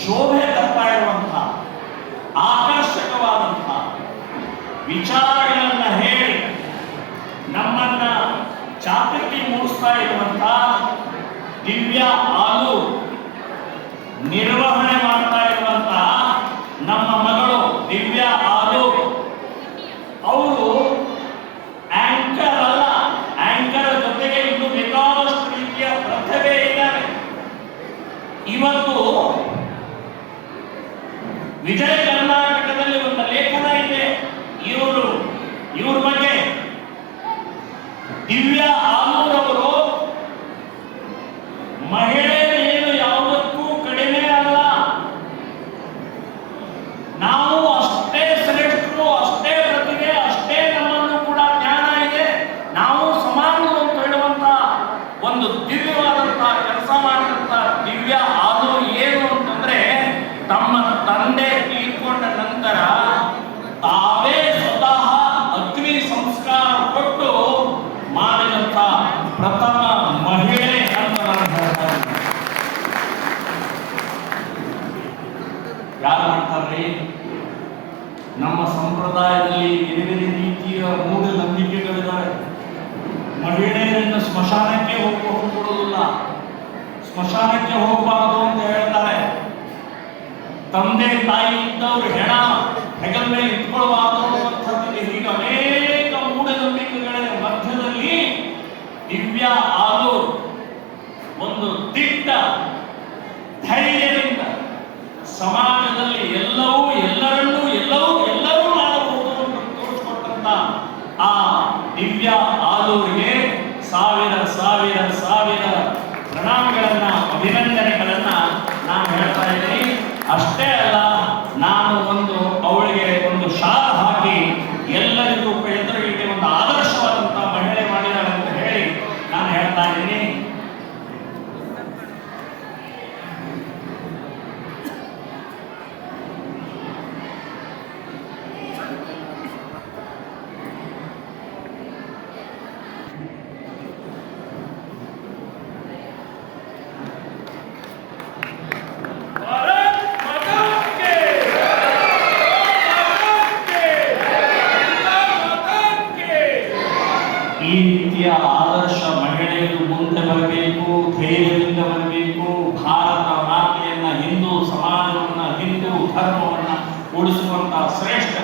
ಶೋಭೆ ತರ್ತಾ ಇರುವಂತಹ ಆಕರ್ಷಕವಾದಂತಹ ವಿಚಾರಗಳನ್ನ ಹೇಳಿ ನಮ್ಮನ್ನ ಚಾತುರ್ಯ ಮೂಡಿಸ್ತಾ ಇರುವಂತಹ ದಿವ್ಯ ಆಲೂರು ನಿರ್ವಹಣೆ ಮಾಡ್ತಾ ಇರುವಂತಹ ನಮ್ಮ ಮಗಳು ದಿವ್ಯ ಆಲೂರು ಅವರು ಆಂಕರ್ ಅಲ್ಲ, ಆಂಕರ್ ಜೊತೆಗೆ ಇನ್ನು ಬೇಕಾದಷ್ಟು ರೀತಿಯ ಪ್ರತಿಭೆ ಇದ್ದಾರೆ. ಇವತ್ತು ವಿಜಯ ಕರ್ನಾಟಕದಲ್ಲಿ ಒಂದು ಲೇಖನ ಇದೆ ಇವ್ರ ಬಗ್ಗೆ. ದಿವ್ಯ ಆಲೂರವರು ಮಹಿಳೆಯರು ಯಾವುದಕ್ಕೂ ಕಡಿಮೆ ಅಲ್ಲ, ನಾವು ಅಷ್ಟೇ ಶ್ರೇಷ್ಠರು, ಅಷ್ಟೇ ಪ್ರತಿಭೆ, ಅಷ್ಟೇ ನಮ್ಮನ್ನು ಕೂಡ ಜ್ಞಾನ ಇದೆ, ನಾವು ಸಮಾನರು ಅಂತ ಹೇಳುವಂತ ಒಂದು ದಿವ್ಯವಾದಂತಹ ಕೆಲಸ ಮಾಡಿದಂತ ದಿವ್ಯ ಆಲೂರು ಏನು ಅಂತಂದ್ರೆ, ತಮ್ಮ ತಂದೆ ತೀರ್ಕೊಂಡ ನಂತರ ತಾವೇ ಸ್ವತಃ ಅಗ್ನಿ ಸಂಸ್ಕಾರ ಕೊಟ್ಟು ಮಾಡಿದಂತ ಪ್ರಥಮ ಮಹಿಳೆ ಅಂತ ಹೇಳ್ತಾರೆ. ಯಾರು ಮಾಡ್ತಾರ್ರಿ? ನಮ್ಮ ಸಂಪ್ರದಾಯದಲ್ಲಿ ಬೇರೆ ಬೇರೆ ರೀತಿಯ ಮೂಢನಂಬಿಕೆಗಳಿದ್ದಾವೆ. ಮಹಿಳೆಯರನ್ನು ಸ್ಮಶಾನಕ್ಕೆ ಹೋಗುವುದಿಲ್ಲ, ಸ್ಮಶಾನಕ್ಕೆ ಹೋಗಬಾರದು ಅಂತ ಹೇಳ್ತಾರೆ. ತಂದೆ ತಾಯಿ ಇದ್ದವರು ಹೆಗಲ ಮೇಲೆ ಇಟ್ಕೊಳ್ಬಾರ್ದು ಅನ್ನುವಂಥದ್ದು. ಹೀಗೆ ಅನೇಕ ಮೂಢನಂಬಿಕೆಗಳ ಮಧ್ಯದಲ್ಲಿ ದಿವ್ಯ ಆಲೂರು ಒಂದು ದಿಟ್ಟ ಧೈರ್ಯದಿಂದ ಸಮಾಜದಲ್ಲಿ ಎಲ್ಲರೂ ಮಾಡಬಹುದು ಅಂತ ತೋರಿಸಿಕೊಟ್ಟಂತ ಆ ದಿವ್ಯ ಆಲೂರಿಗೆ ಸಾವಿರ ಸಾವಿರ ಸಾವಿರ ಪ್ರಣಾಮಗಳನ್ನ, ಅಭಿನಂದನೆಗಳನ್ನ ನಾನು ಹೇಳ್ತಾ ಇದ್ದೀನಿ. ಅಷ್ಟೇ ಅಲ್ಲ, ನಾನು ಅವಳಿಗೆ ಒಂದು ಶಾಲ ಹಾಕಿ ಎಲ್ಲರಿಗೂ ಎದುರಿಗೆ ಒಂದು ಆದರ್ಶವಾದಂತಹ ಮಹಿಳೆ ಮಾಡಿದಾಳೆ ಅಂತ ಹೇಳಿ ನಾನು ಹೇಳ್ತಾ ಇದ್ದೀನಿ. ಈ ರೀತಿಯ ಆದರ್ಶ ಮಹಿಳೆಯರು ಮುಂದೆ ಬರಬೇಕು, ಧೈರ್ಯದಿಂದ ಬರಬೇಕು. ಭಾರತ ಮಾತೆಯನ್ನ, ಹಿಂದೂ ಸಮಾಜವನ್ನ, ಹಿಂದೂ ಧರ್ಮವನ್ನ ಉಳಿಸುವಂತಹ ಶ್ರೇಷ್ಠ